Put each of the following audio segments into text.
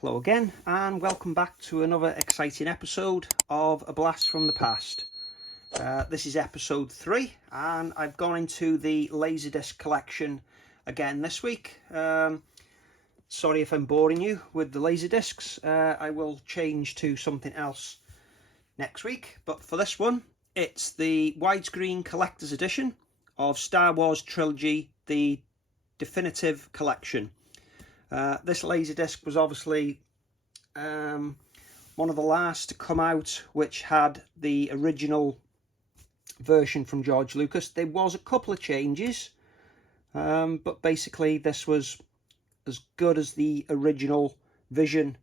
Hello again, and welcome back to another exciting episode of A Blast from the Past. This is episode 3, and I've gone into the Laserdisc collection again this week. Sorry if I'm boring you with the Laserdiscs. I will change to something else next week, but for this one, it's the widescreen collector's edition of Star Wars Trilogy, the definitive collection. This Laserdisc was obviously one of the last to come out, which had the original version from George Lucas. There was a couple of changes, but basically this was as good as the original vision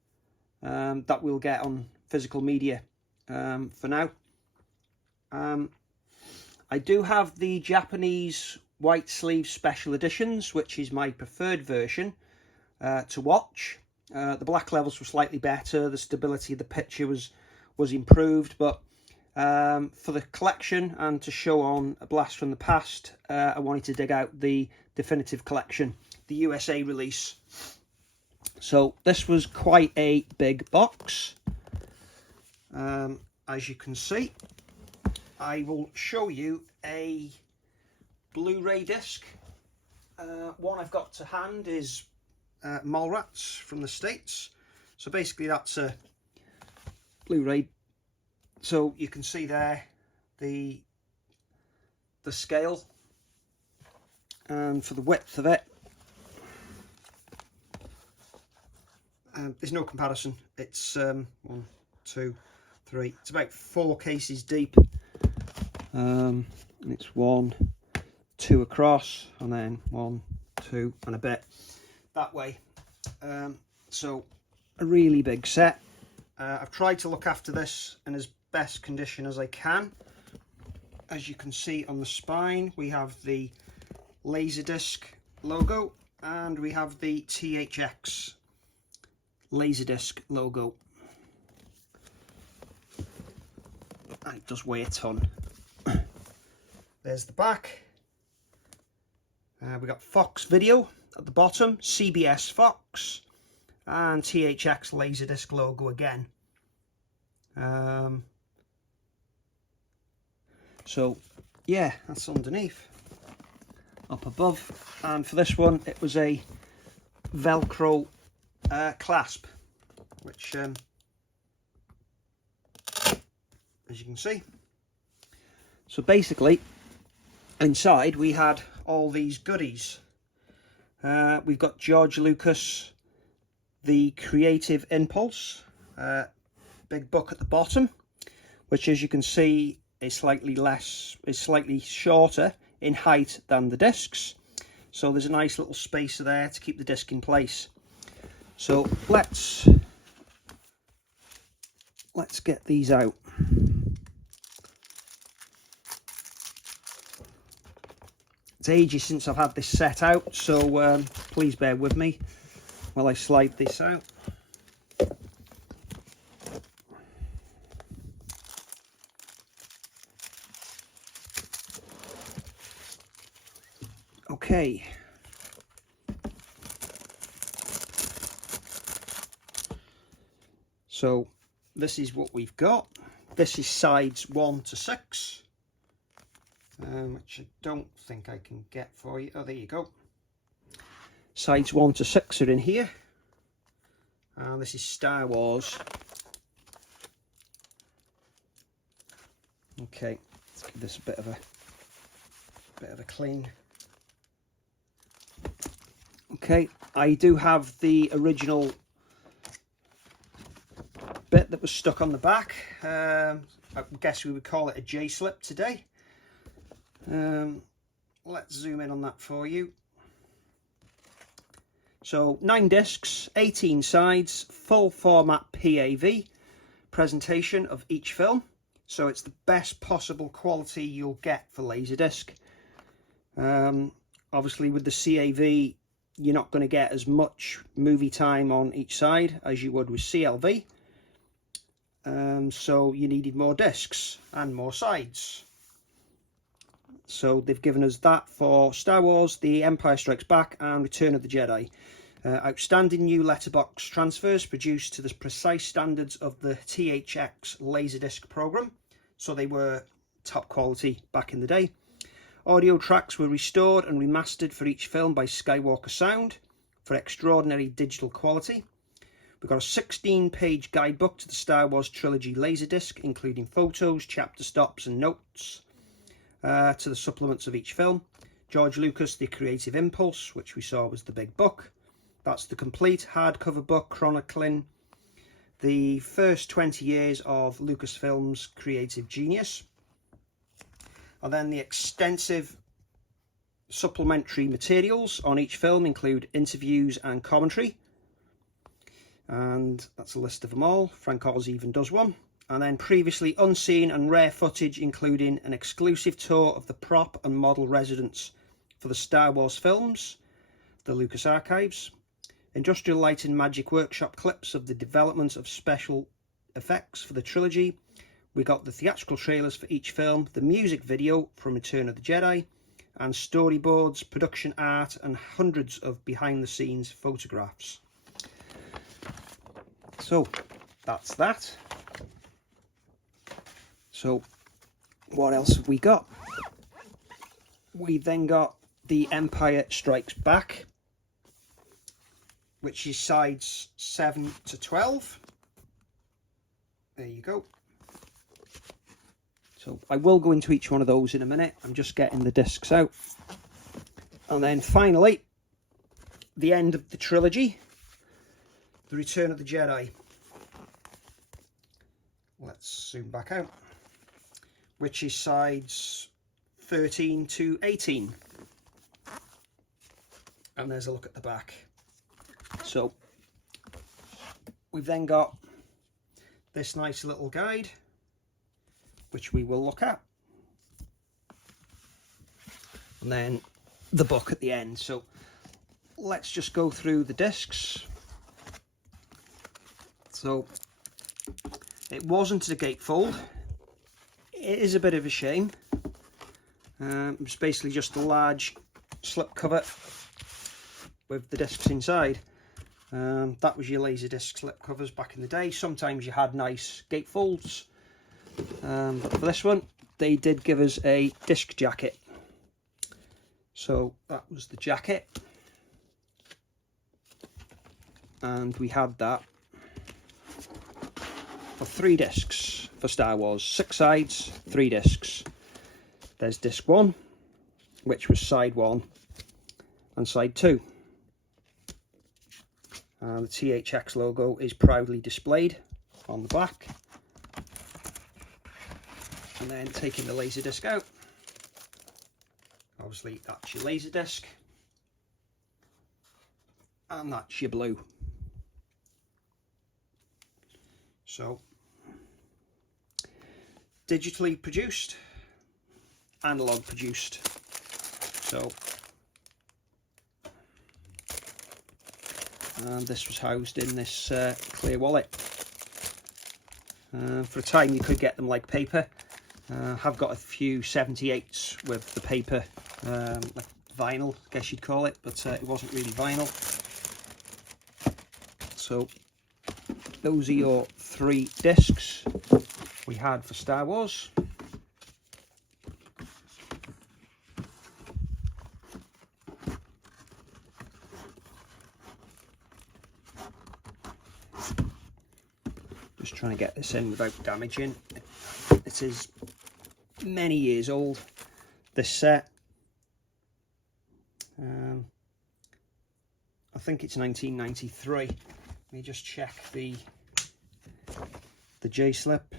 that we'll get on physical media for now. I do have the Japanese white sleeve special editions, which is my preferred version to watch. The black levels were slightly better, the stability of the picture was improved, but for the collection and to show on A Blast from the Past, I wanted to dig out the definitive collection, the USA release. So this was quite a big box. As you can see, I will show you a Blu-ray disc. One I've got to hand is Mallrats from the States. So basically that's a Blu-ray. So you can see there the scale, and for the width of it, there's no comparison. It's 1, 2, 3. It's about 4 cases deep, and it's 1, 2 across, and then 1, 2 and a bit that way. So a really big set. I've tried to look after this in as best condition as I can. As you can see on the spine, we have the Laserdisc logo and we have the THX Laserdisc logo. And it does weigh a ton. There's the back. We got Fox Video at the bottom, CBS Fox, and THX Laserdisc logo again. So yeah, that's underneath. Up above, and for this one it was a Velcro clasp, which as you can see. So basically inside we had all these goodies. We've got George Lucas, the Creative Impulse, big book at the bottom, which as you can see is slightly shorter in height than the discs. So there's a nice little spacer there to keep the disc in place. So let's get these out. It's ages since I've had this set out, so please bear with me while I slide this out. Okay. So this is what we've got. This is sides 1 to 6. Which I don't think I can get for you. Oh, there you go. Sides 1 to 6 are in here, and this is Star Wars. Okay, let's give this a bit of a clean. Okay, I do have the original bit that was stuck on the back. I guess we would call it a J-slip today. Let's zoom in on that for you. So 9 discs, 18 sides, full format PAV presentation of each film. So it's the best possible quality you'll get for Laserdisc. Obviously with the CAV, you're not going to get as much movie time on each side as you would with CLV. So you needed more discs and more sides. So they've given us that for Star Wars, The Empire Strikes Back and Return of the Jedi. Outstanding new letterbox transfers produced to the precise standards of the THX Laserdisc Program, so they were top quality back in the day. Audio tracks were restored and remastered for each film by Skywalker Sound for extraordinary digital quality. We've got a 16-page guidebook to the Star Wars trilogy Laserdisc, including photos, chapter stops and notes to the supplements of each film. George Lucas, The Creative Impulse, which we saw was the big book. That's the complete hardcover book chronicling the first 20 years of Lucasfilm's creative genius. And then the extensive supplementary materials on each film include interviews and commentary. And that's a list of them all. Frank Oz even does one. And then previously unseen and rare footage, including an exclusive tour of the prop and model residence for the Star Wars films, the Lucas Archives. Industrial Light and Magic Workshop clips of the development of special effects for the trilogy. We got the theatrical trailers for each film, the music video from Return of the Jedi, and storyboards, production art, and hundreds of behind-the-scenes photographs. So, that's that. So, what else have we got? We then got The Empire Strikes Back, which is sides 7 to 12. There you go. So I will go into each one of those in a minute. I'm just getting the discs out. And then finally, the end of the trilogy, The Return of the Jedi. Let's zoom back out. Which is sides 13 to 18. And there's a look at the back. So we've then got this nice little guide, which we will look at, and then the book at the end. So let's just go through the discs. So it wasn't a gatefold. It is a bit of a shame. It's basically just a large slip cover with the discs inside. That was your Laserdisc slip covers back in the day. Sometimes you had nice gatefolds, but for this one they did give us a disc jacket. So that was the jacket, and we had that for 3 discs for Star Wars. 6 sides, 3 discs. There's disc 1, which was side 1 and side 2. The THX logo is proudly displayed on the back. And then taking the Laserdisc out, obviously that's your Laserdisc, and that's your blue. So, digitally produced, analog produced. So, and this was housed in this clear wallet. For a time you could get them like paper. Have got a few 78s with the paper, like vinyl, I guess you'd call it, but it wasn't really vinyl. So those are your 3 discs we had for Star Wars. Just trying to get this in without damaging. It is many years old, this set. I think it's 1993. Let me just check the J-slip.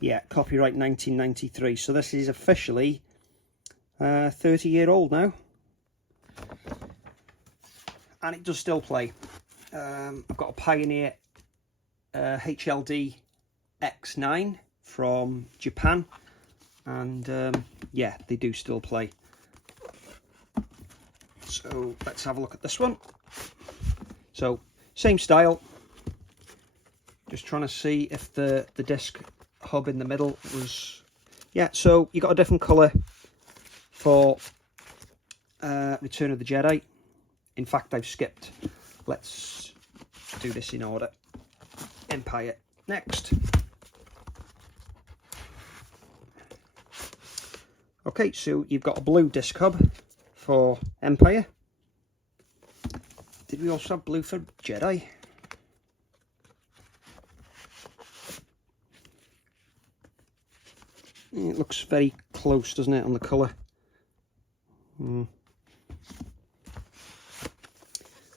Yeah, copyright 1993. So this is officially 30-year-old now, and it does still play. I've got a Pioneer HLD X9 from Japan, and yeah, they do still play. So let's have a look at this one. So same style, just trying to see if the disc hub in the middle was, yeah, so you got a different colour for Return of the Jedi in fact I've skipped. Let's do this in order. Empire next. Okay, so you've got a blue disc hub for Empire. Did we also have blue for Jedi? It looks very close, doesn't it, on the colour?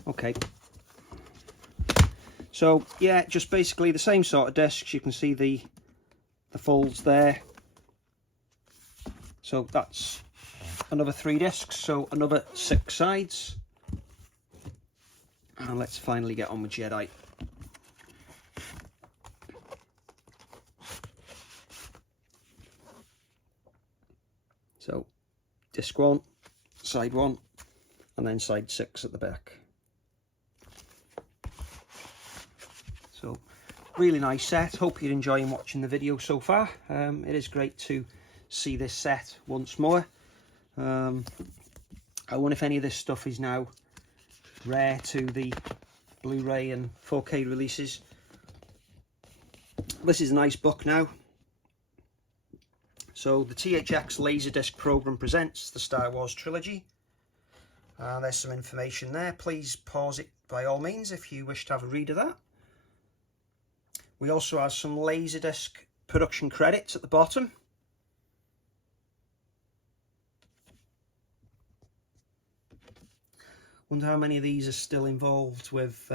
Okay. So, yeah, just basically the same sort of discs. You can see the folds there. So that's another 3 discs, so another 6 sides. And let's finally get on with Jedi. So, disc 1, side 1, and then side 6 at the back. So, really nice set. Hope you're enjoying watching the video so far. It is great to see this set once more. I wonder if any of this stuff is now rare to the Blu-ray and 4K releases. This is a nice book now. So the THX Laserdisc Program presents the Star Wars trilogy. There's some information there. Please pause it by all means if you wish to have a read of that. We also have some Laserdisc production credits at the bottom. Wonder how many of these are still involved with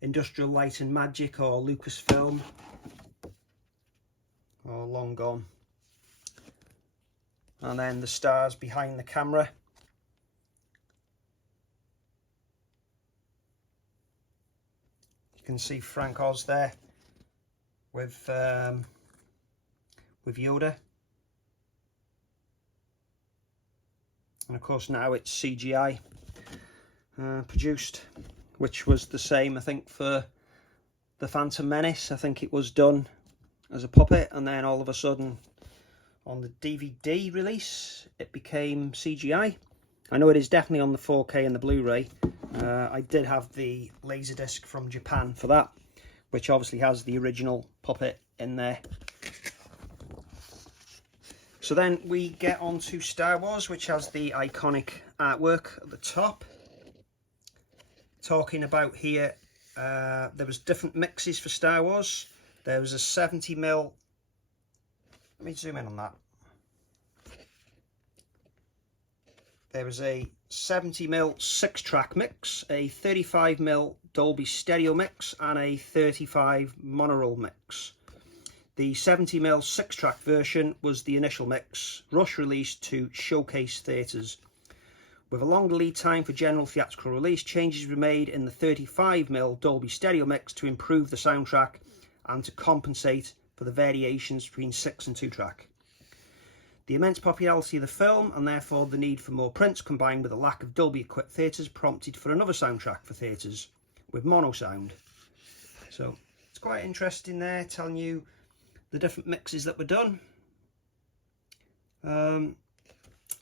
Industrial Light and Magic or Lucasfilm, or long gone. And then the stars behind the camera. You can see Frank Oz there with Yoda. And of course now it's CGI produced, which was the same I think for the Phantom Menace. I think it was done as a puppet, and then all of a sudden on the DVD release it became CGI. I know it is definitely on the 4K and the Blu-ray. I did have the Laserdisc from Japan for that, which obviously has the original puppet in there. So then we get on to Star Wars, which has the iconic artwork at the top. Talking about here, there was different mixes for Star Wars. There was a 70mm, let me zoom in on that. There was a 70mm 6-track mix, a 35mm Dolby Stereo mix, and a 35 monorail mix. The 70mm 6-track version was the initial mix, rush released to showcase theatres. With a longer lead time for general theatrical release, changes were made in the 35mm Dolby Stereo mix to improve the soundtrack and to compensate for the variations between 6 and 2-track. The immense popularity of the film, and therefore the need for more prints, combined with a lack of Dolby-equipped theatres, prompted for another soundtrack for theatres with mono sound. So it's quite interesting there, telling you the different mixes that were done. I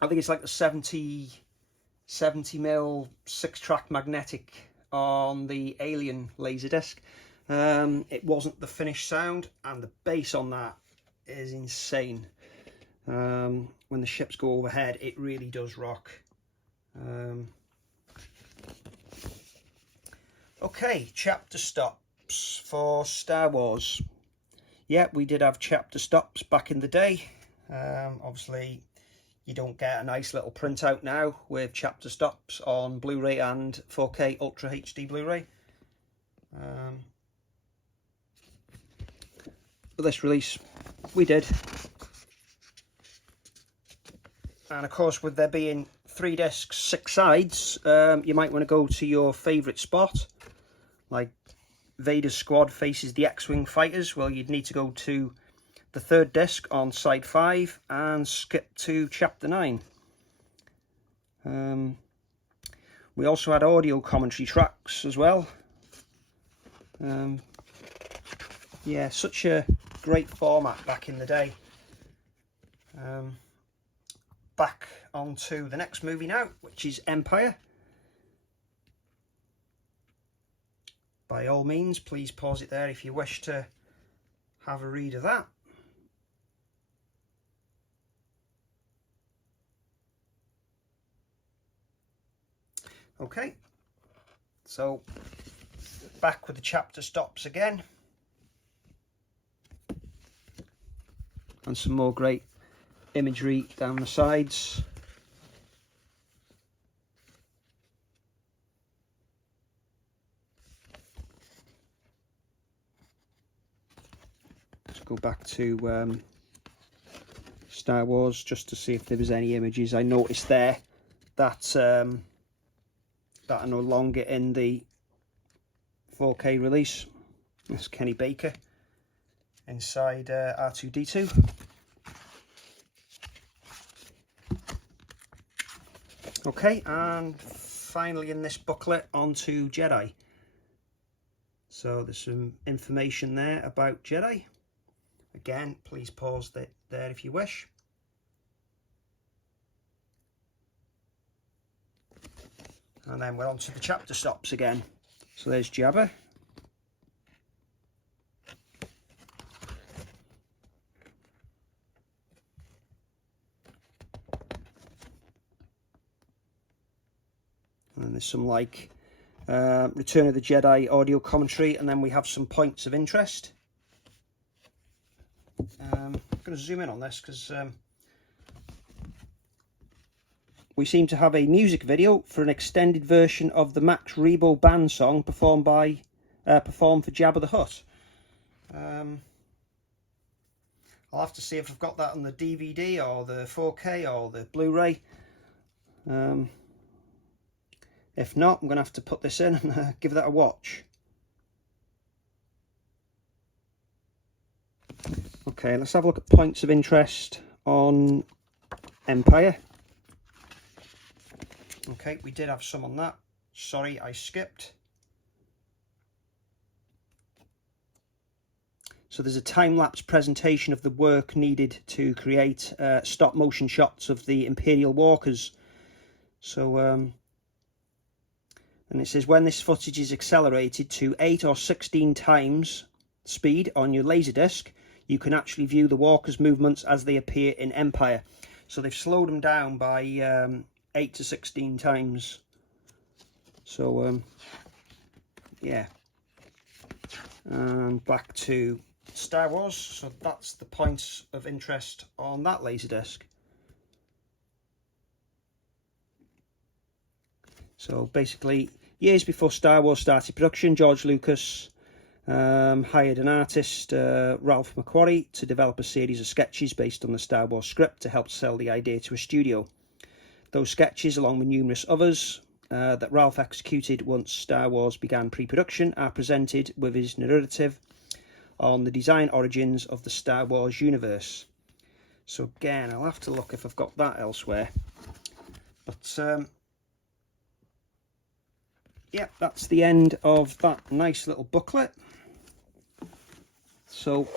think it's like the 70mm 6-track magnetic on the Alien Laserdisc. It wasn't the finished sound, and the bass on that is insane. When the ships go overhead, it really does rock. Okay, chapter stops for Star Wars. Yeah, we did have chapter stops back in the day. Obviously you don't get a nice little printout now with chapter stops on Blu-ray and 4K Ultra HD Blu-ray. But this release we did. And of course, with there being 3 discs, 6 sides, you might want to go to your favourite spot. Like Vader's squad faces the X-Wing fighters. Well, you'd need to go to the 3rd disc on side 5 and skip to chapter 9. We also had audio commentary tracks as well. Yeah, such a great format back in the day. Back onto the next movie now, which is Empire. by all means, please pause it there if you wish to have a read of that. Okay, so back with the chapter stops again, and some more great imagery down the sides. Let's go back to Star Wars just to see if there was any images. I noticed there that that are no longer in the 4K release. That's Kenny Baker inside R2-D2. Okay, and finally in this booklet, onto Jedi. So there's some information there about Jedi. Again, please pause there if you wish. And then we're on to the chapter stops again. So there's Jabba. And then there's some like Return of the Jedi audio commentary, and then we have some points of interest. I'm going to zoom in on this because we seem to have a music video for an extended version of the Max Rebo band song performed for Jabba the Hutt. I'll have to see if I've got that on the DVD or the 4K or the Blu-ray. If not, I'm going to have to put this in and give that a watch. Okay, let's have a look at points of interest on Empire. Okay, we did have some on that. Sorry, I skipped. So there's a time-lapse presentation of the work needed to create stop motion shots of the Imperial walkers. So, and it says when this footage is accelerated to 8 or 16 times speed on your Laserdisc, you can actually view the walkers' movements as they appear in Empire. So they've slowed them down by 8 to 16 times. So yeah, back to Star Wars. So that's the points of interest on that Laserdisc. So basically, years before Star Wars started production, George Lucas hired an artist, Ralph McQuarrie, to develop a series of sketches based on the Star Wars script to help sell the idea to a studio. Those sketches, along with numerous others that Ralph executed once Star Wars began pre-production, are presented with his narrative on the design origins of the Star Wars universe. So again, I'll have to look if I've got that elsewhere. But yeah, that's the end of that nice little booklet. So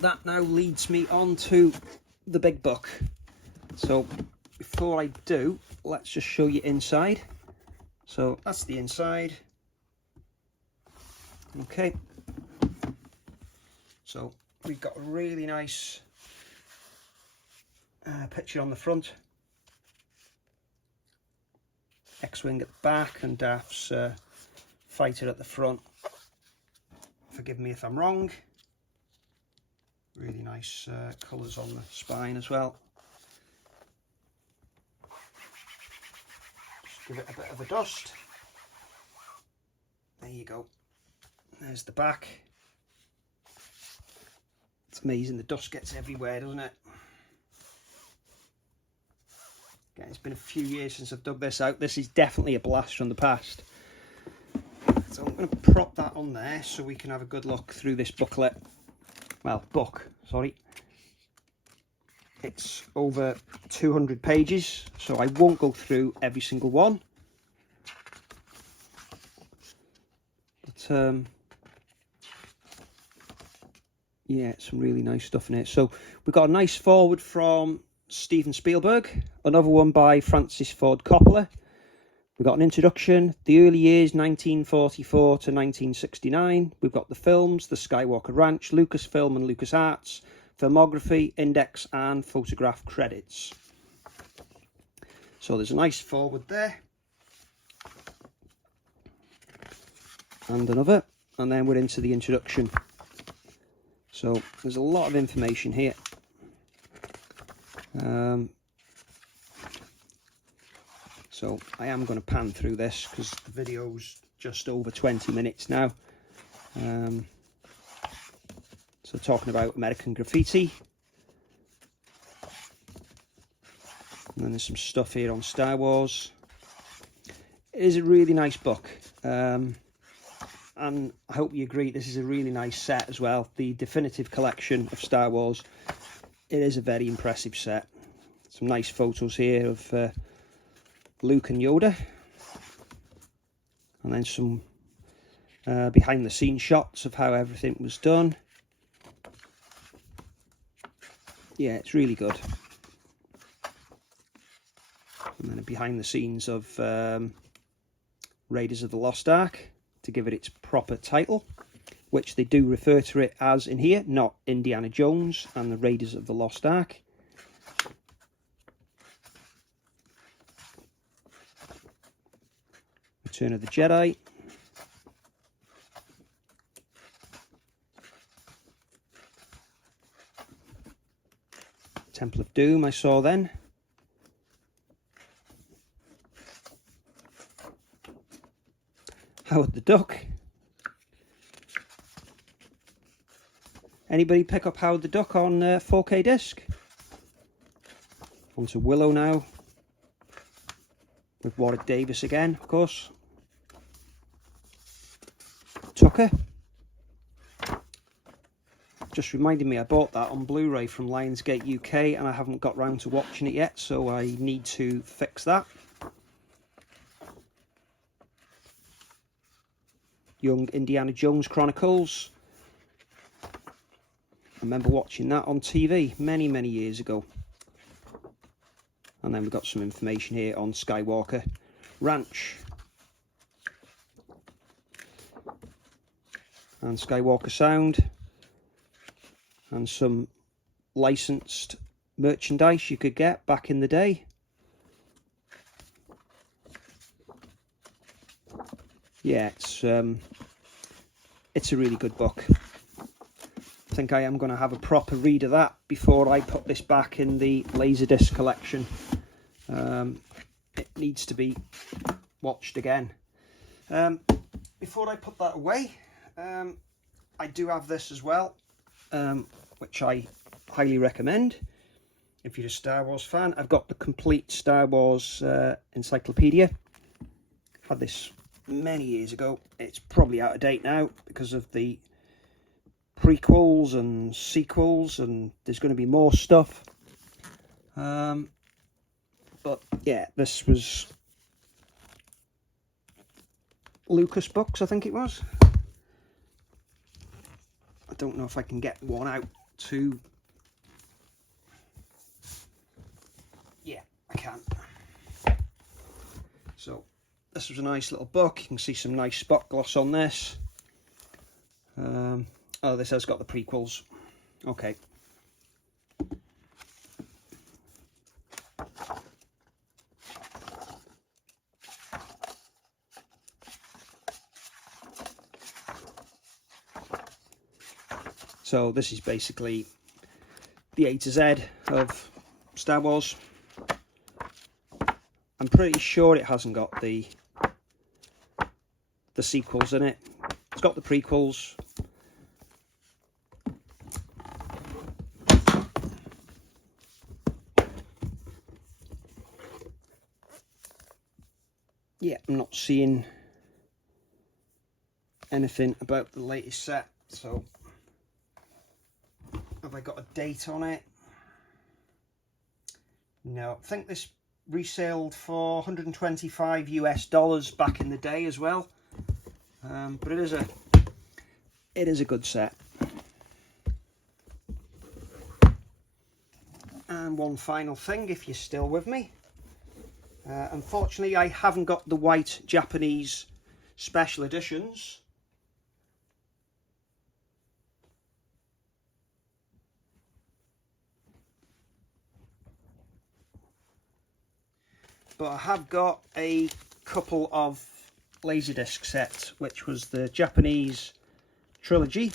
that now leads me on to the big book. So before I do, let's just show you inside. So that's the inside. Okay. So we've got a really nice picture on the front. X-Wing at the back and Darth's fighter at the front. Forgive me if I'm wrong. Really nice colours on the spine as well. Just give it a bit of a dust. There you go. There's the back. It's amazing, the dust gets everywhere, doesn't it? Again, it's been a few years since I've dug this out. This is definitely a blast from the past. So I'm going to prop that on there so we can have a good look through this booklet. Well, book, sorry. It's over 200 pages, so I won't go through every single one. But yeah, some really nice stuff in it. So we've got a nice foreword from Steven Spielberg, another one by Francis Ford Coppola, We've got an introduction, the early years, 1944 to 1969. We've got the films, the Skywalker Ranch, Lucasfilm and LucasArts, filmography, index and photograph credits. So there's a nice forward there. And another. And then we're into the introduction. So there's a lot of information here. So I am going to pan through this because the video's just over 20 minutes now. So talking about American Graffiti. And then there's some stuff here on Star Wars. It is a really nice book. And I hope you agree, this is a really nice set as well. The definitive collection of Star Wars. It is a very impressive set. Some nice photos here of Luke and Yoda. And then some behind the scenes shots of how everything was done. Yeah, it's really good. And then a behind the scenes of Raiders of the Lost Ark, to give it its proper title, which they do refer to it as in here, not Indiana Jones and the Raiders of the Lost Ark. Return of the Jedi. Temple of Doom I saw then. Howard the Duck. Anybody pick up Howard the Duck on 4K disc? On to Willow now. With Warwick Davis again, of course. Tucker. Just reminded me I bought that on Blu-ray from Lionsgate UK and I haven't got round to watching it yet, so I need to fix that. Young Indiana Jones Chronicles. I remember watching that on TV many, many years ago. And then we've got some information here on Skywalker Ranch. And Skywalker Sound. And some licensed merchandise you could get back in the day. Yeah, it's a really good book. I think I am going to have a proper read of that before I put this back in the Laserdisc collection. It needs to be watched again. Before I put that away, I do have this as well, which I highly recommend if you're a Star Wars fan. I've got the complete Star Wars Encyclopedia. Had this many years ago. It's probably out of date now because of the prequels and sequels, and there's going to be more stuff. But yeah, this was Lucas Books, I think it was. I don't know if I can get one out to... Yeah, I can. So this was a nice little book. You can see some nice spot gloss on this. Oh, this has got the prequels. Okay. So this is basically the A to Z of Star Wars. I'm pretty sure it hasn't got the sequels in it. It's got the prequels. Yeah, I'm not seeing anything about the latest set, so have I got a date on it? No, I think this resaled for $125 US back in the day as well. But it is a good set. And one final thing, if you're still with me, Unfortunately, I haven't got the white Japanese special editions. But I have got a couple of Laserdisc sets, which was the Japanese trilogy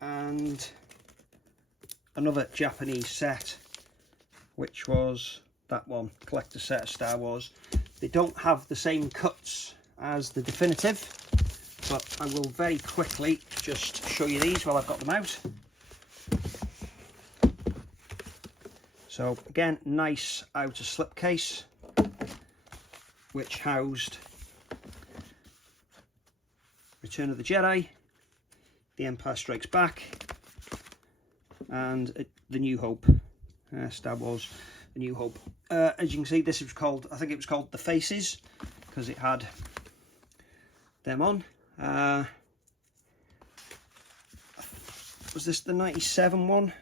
and another Japanese set, which was that one, collector set of Star Wars. They don't have the same cuts as the definitive, but I will very quickly just show you these while I've got them out. So again, nice outer slipcase, which housed Return of the Jedi, The Empire Strikes Back, and The New Hope, Star Wars A New Hope. As you can see, this was called, I think it was called The Faces, because it had them on. Was this the 97 one?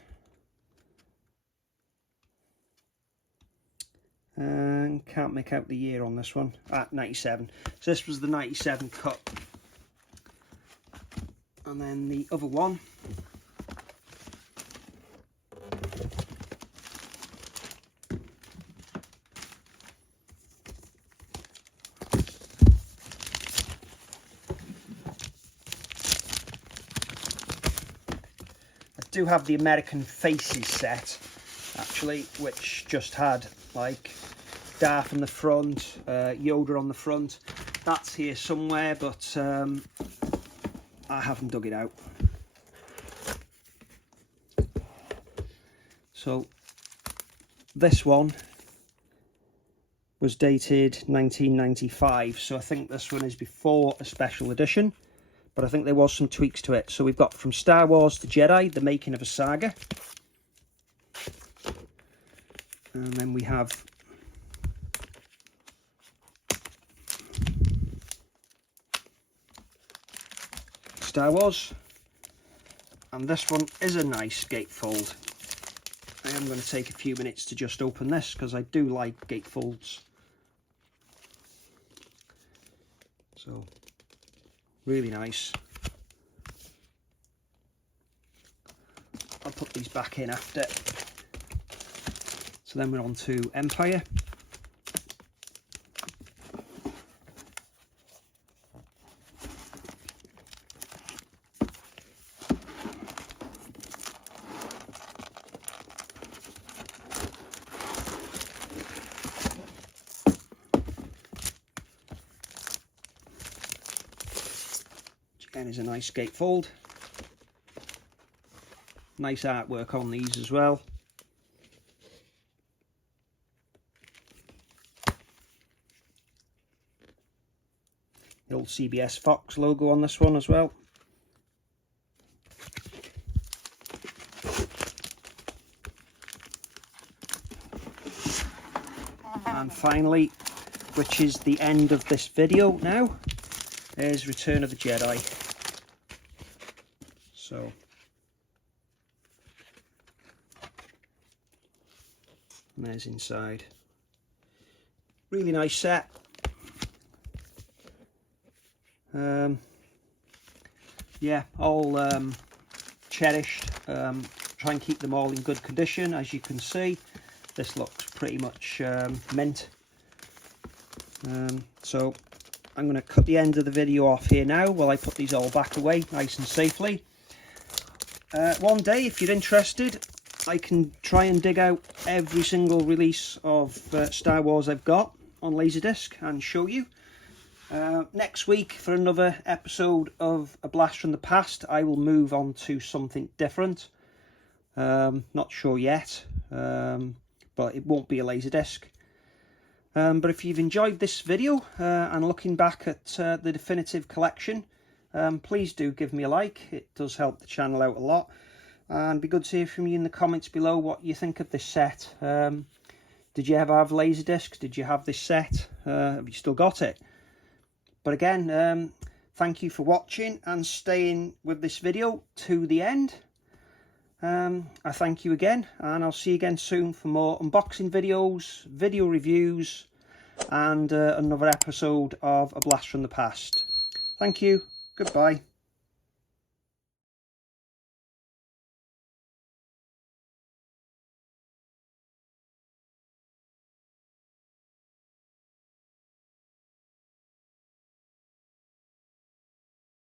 And can't make out the year on this one. 97. So this was the 97 cut. And then the other one, I do have the American Faces set, actually, which just had like Darth on the front, Yoda on the front. That's here somewhere, but I haven't dug it out. So this one was dated 1995, so I think this one is before a special edition, but I think there was some tweaks to it. So we've got From Star Wars to Jedi, The Making of a Saga. And then we have Star Wars, and this one is a nice gatefold. I am going to take a few minutes to just open this because I do like gatefolds. So really nice. I'll put these back in after. So then we're on to Empire. Which again is a nice gatefold. Nice artwork on these as well. The old CBS Fox logo on this one as well. And finally, which is the end of this video now, is Return of the Jedi. So and there's inside. Really nice set. Yeah, all cherished. Try and keep them all in good condition. As you can see, this looks pretty much mint. So I'm going to cut the end of the video off here now while I put these all back away nice and safely. One day, if you're interested, I can try and dig out every single release of Star Wars I've got on Laserdisc and show you. Next week, for another episode of A Blast from the Past, I will move on to something different. Not sure yet, but it won't be a Laserdisc. But if you've enjoyed this video and looking back at the definitive collection, please do give me a like. It does help the channel out a lot. And be good to hear from you in the comments below what you think of this set. Did you ever have Laserdiscs? Did you have this set? Have you still got it? But again, thank you for watching and staying with this video to the end. I thank you again, and I'll see you again soon for more unboxing videos, video reviews, and another episode of A Blast from the Past. Thank you. Goodbye.